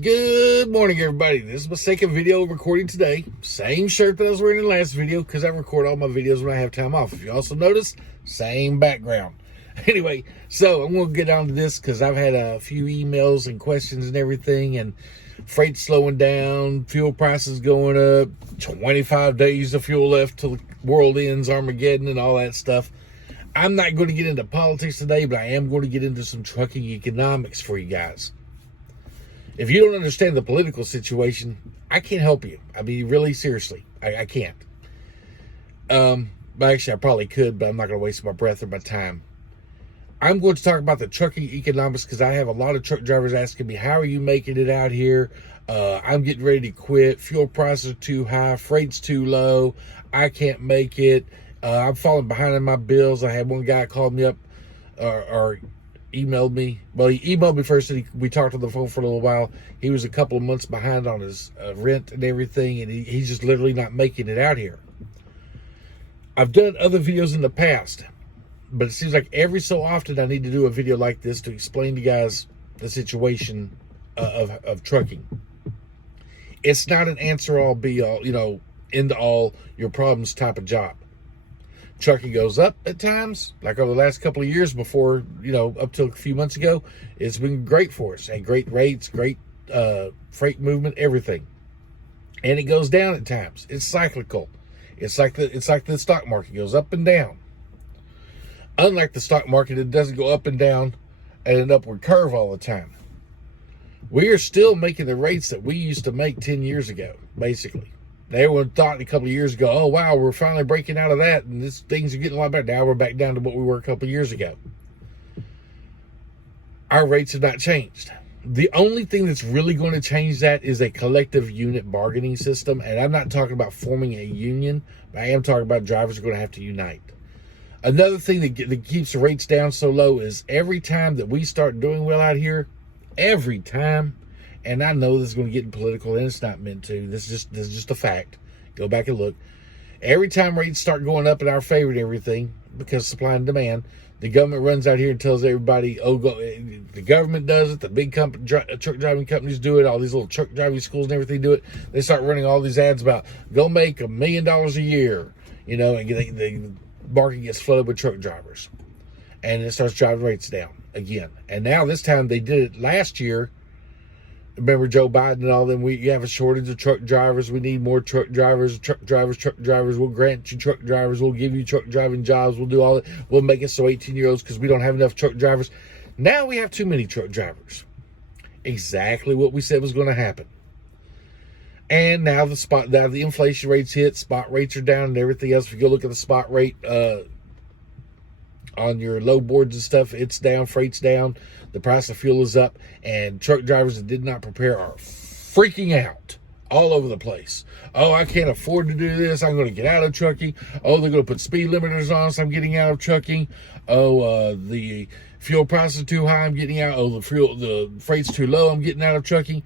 Good morning, everybody. This is my second video recording today. Same shirt that I was wearing in the last video because I record all my videos when I have time off. If you also notice, same background. Anyway, so I'm going to get on to this because I've had a few emails and questions and everything, and freight slowing down, fuel prices going up, 25 days of fuel left till the world ends, Armageddon, and all that stuff. I'm not going to get into politics today, but I am going to get into some trucking economics for you guys. If you don't understand the political situation, I can't help you. I mean, really, seriously, I can't. But actually, I probably could, but I'm not going to waste my breath or my time. I'm going to talk about the trucking economics because I have a lot of truck drivers asking me, how are you making it out here? I'm getting ready to quit. Fuel prices are too high. Freight's too low. I can't make it. I'm falling behind on my bills. I had one guy call me up or emailed me. Well, he emailed me first, and we talked on the phone for a little while. He was a couple of months behind on his rent and everything, and he's just literally not making it out here. I've done other videos in the past, but it seems like every so often I need to do a video like this to explain to you guys the situation of trucking. It's not an answer all be all, end all your problems type of job. Trucking goes up at times, like over the last couple of years before, up till a few months ago. It's been great for us, at great rates, great freight movement, everything. And it goes down at times. It's cyclical. It's like the stock market goes up and down. Unlike the stock market, it doesn't go up and down at an upward curve all the time. We are still making the rates that we used to make 10 years ago, basically. Everyone thought a couple of years ago, oh, wow, we're finally breaking out of that, and things are getting a lot better. Now we're back down to what we were a couple of years ago. Our rates have not changed. The only thing that's really going to change that is a collective unit bargaining system, and I'm not talking about forming a union, but I am talking about drivers are going to have to unite. Another thing that keeps the rates down so low is every time that we start doing well out here, every time, and I know this is going to get political, and it's not meant to. This is just a fact. Go back and look. Every time rates start going up in our favor and everything, because supply and demand, the government runs out here and tells everybody, the government does it, the big truck driving companies do it, all these little truck driving schools and everything do it. They start running all these ads about, go make $1 million a year, and the market gets flooded with truck drivers. And it starts driving rates down again. And now this time they did it last year. Remember Joe Biden and all them, we have a shortage of truck drivers. We need more truck drivers. We'll grant you truck drivers. We'll give you truck driving jobs. We'll do all that. We'll make it so 18-year-olds, because we don't have enough truck drivers. Now we have too many truck drivers. Exactly what we said was going to happen. And now the inflation rates hit, spot rates are down and everything else. If you go look at the spot rate on your load boards and stuff, it's down, freight's down, the price of fuel is up, and truck drivers that did not prepare are freaking out all over the place. Oh, I can't afford to do this. I'm going to get out of trucking. Oh, they're going to put speed limiters on, so I'm getting out of trucking. Oh, the fuel price is too high. I'm getting out. Oh, the freight's too low. I'm getting out of trucking.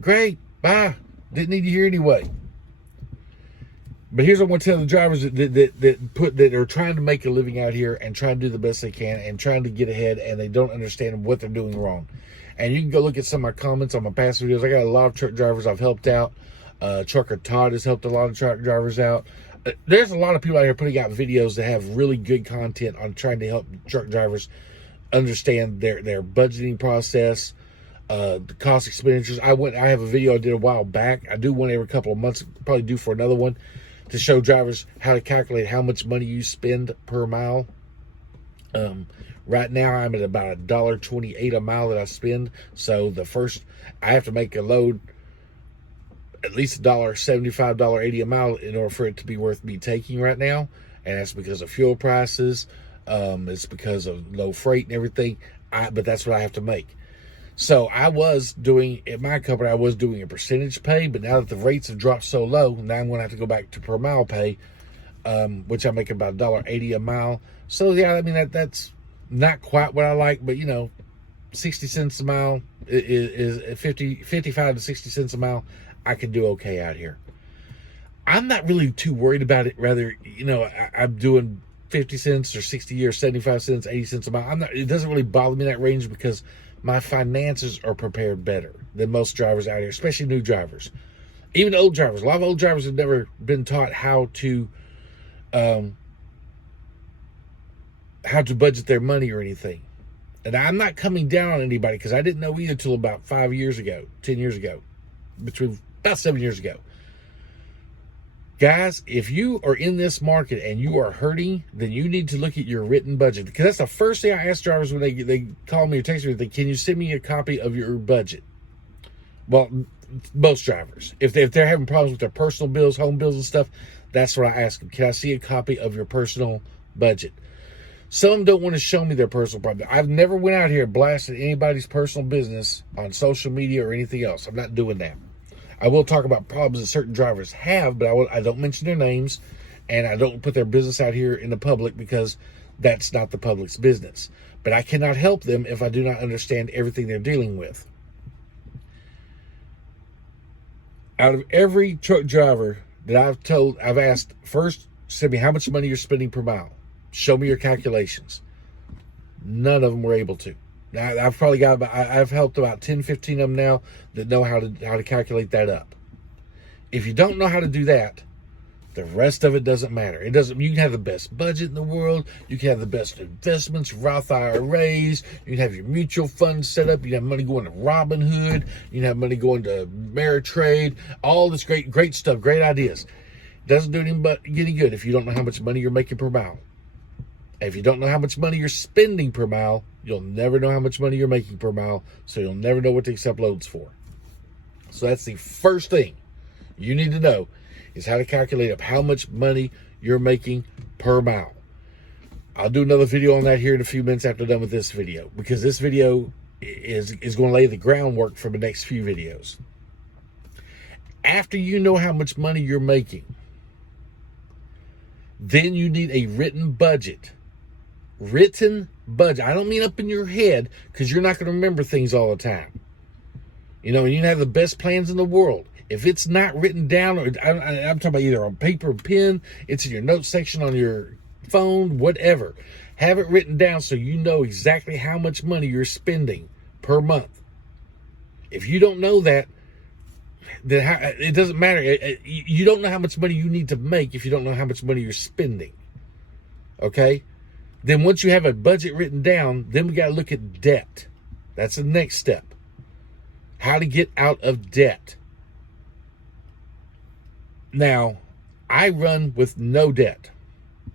Great. Bye. Didn't need to hear anyway. But here's what I want to tell the drivers that are trying to make a living out here and trying to do the best they can and trying to get ahead, and they don't understand what they're doing wrong. And you can go look at some of my comments on my past videos. I got a lot of truck drivers I've helped out. Trucker Todd has helped a lot of truck drivers out. There's a lot of people out here putting out videos that have really good content on trying to help truck drivers understand their budgeting process, the cost expenditures. I have a video I did a while back. I do one every couple of months, probably due for another one, to show drivers how to calculate how much money you spend per mile. Right now I'm at about $1.28 a mile that I spend. So I have to make a load at least $1.75, $1.80 a mile in order for it to be worth me taking right now. And that's because of fuel prices. It's because of low freight and everything. But that's what I have to make. So at my company, I was doing a percentage pay, but now that the rates have dropped so low, now I'm going to have to go back to per mile pay, which I make about $1.80 a mile. So yeah, I mean, that's not quite what I like, but 60 cents a mile is 55 to 60 cents a mile. I can do okay out here. I'm not really too worried about it. Rather, I'm doing 50 cents or 60 or 75 cents, 80 cents a mile. It doesn't really bother me in that range because my finances are prepared better than most drivers out here, especially new drivers. Even old drivers. A lot of old drivers have never been taught how to budget their money or anything. And I'm not coming down on anybody, because I didn't know either till about 5 years ago, 10 years ago, between about 7 years ago. Guys, if you are in this market and you are hurting, then you need to look at your written budget, because that's the first thing I ask drivers when they call me or text me. Can you send me a copy of your budget? Well, most drivers, if they're having problems with their personal bills, home bills and stuff, that's what I ask them. Can I see a copy of your personal budget? Some don't want to show me their personal budget. I've never went out here and blasted anybody's personal business on social media or anything else. I'm not doing that. I will talk about problems that certain drivers have, but I don't mention their names, and I don't put their business out here in the public, because that's not the public's business. But I cannot help them if I do not understand everything they're dealing with. Out of every truck driver that I've asked, first, send me how much money you're spending per mile. Show me your calculations. None of them were able to. Now, I've helped about 10, 15 of them now that know how to calculate that up. If you don't know how to do that, the rest of it doesn't matter. You can have the best budget in the world. You can have the best investments, Roth IRAs. You can have your mutual funds set up. You can have money going to Robinhood. You can have money going to Ameritrade. All this great stuff, great ideas. Doesn't do anything but any good if you don't know how much money you're making per mile. If you don't know how much money you're spending per mile, you'll never know how much money you're making per mile, so you'll never know what to accept loads for. So that's the first thing you need to know, is how to calculate up how much money you're making per mile. I'll do another video on that here in a few minutes after I'm done with this video, because this video is going to lay the groundwork for the next few videos. After you know how much money you're making, then you need a written budget. Written budget. I don't mean up in your head, because you're not going to remember things all the time. You know, and you can have the best plans in the world. If it's not written down, or I'm talking about either on paper or pen, it's in your notes section on your phone, whatever. Have it written down so you know exactly how much money you're spending per month. If you don't know that, then it doesn't matter. You don't know how much money you need to make if you don't know how much money you're spending. Okay? Then once you have a budget written down, then we got to look at debt. That's the next step. How to get out of debt. Now, I run with no debt.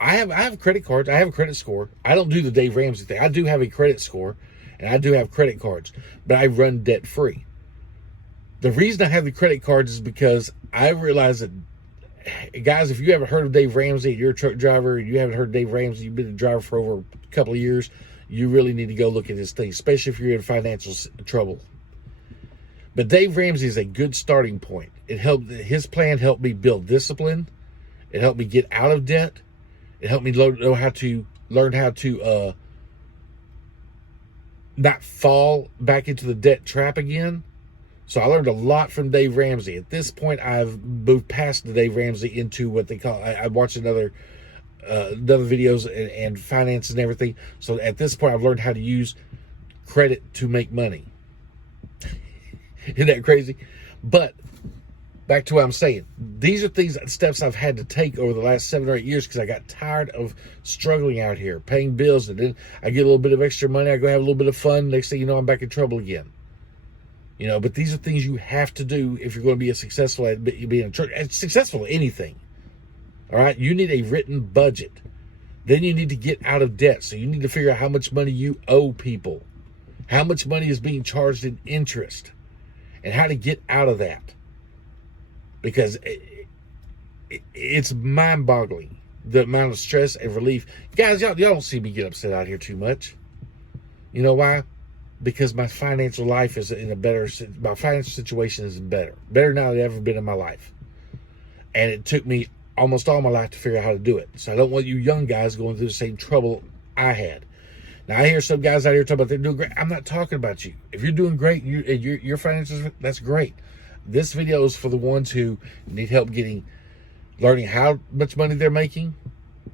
I have credit cards. I have a credit score. I don't do the Dave Ramsey thing. I do have a credit score, and I do have credit cards, but I run debt free. The reason I have the credit cards is because I realize that, guys, if you haven't heard of Dave Ramsey, you're a truck driver, and you haven't heard of Dave Ramsey, you've been a driver for over a couple of years, you really need to go look at his thing, especially if you're in financial trouble. But Dave Ramsey is a good starting point. His plan helped me build discipline. It helped me get out of debt. It helped me learn how to not fall back into the debt trap again. So I learned a lot from Dave Ramsey. At this point, I've moved past the Dave Ramsey into what they call, I watched another videos and finance and everything. So at this point, I've learned how to use credit to make money. Isn't that crazy? But back to what I'm saying. These are steps I've had to take over the last 7 or 8 years, because I got tired of struggling out here, paying bills, and then I get a little bit of extra money. I go have a little bit of fun. Next thing you know, I'm back in trouble again. You know, but these are things you have to do if you're going to be successful at being successful at anything. All right? You need a written budget. Then you need to get out of debt. So you need to figure out how much money you owe people, how much money is being charged in interest, and how to get out of that. Because it's mind-boggling, the amount of stress and relief. Guys, y'all don't see me get upset out here too much. You know why? Because my financial life is my financial situation is better now than it's ever been in my life. And it took me almost all my life to figure out how to do it. So I don't want you young guys going through the same trouble I had. Now, I hear some guys out here talking about they're doing great. I'm not talking about you. If you're doing great, your finances, that's great. This video is for the ones who need help learning how much money they're making,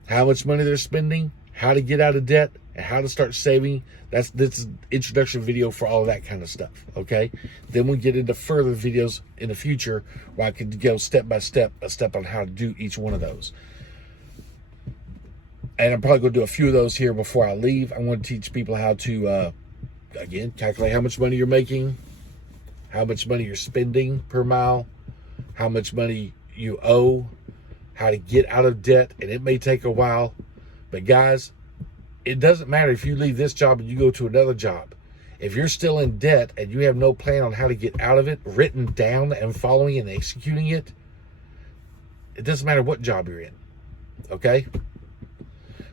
how much money they're spending, how to get out of debt, and how to start saving. This is introduction video for all of that kind of stuff. Okay, then we'll get into further videos in the future where I could go step by step, a step on how to do each one of those. And I'm probably going to do a few of those here before I leave. I want to teach people how to, again, calculate how much money you're making, how much money you're spending per mile, how much money you owe, how to get out of debt. And it may take a while, but guys, it doesn't matter if you leave this job and you go to another job. If you're still in debt and you have no plan on how to get out of it, written down and following and executing it, it doesn't matter what job you're in. Okay?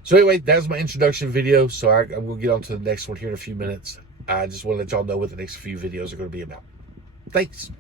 So anyway, that's my introduction video. So I'm going to get on to the next one here in a few minutes. I just want to let y'all know what the next few videos are going to be about. Thanks.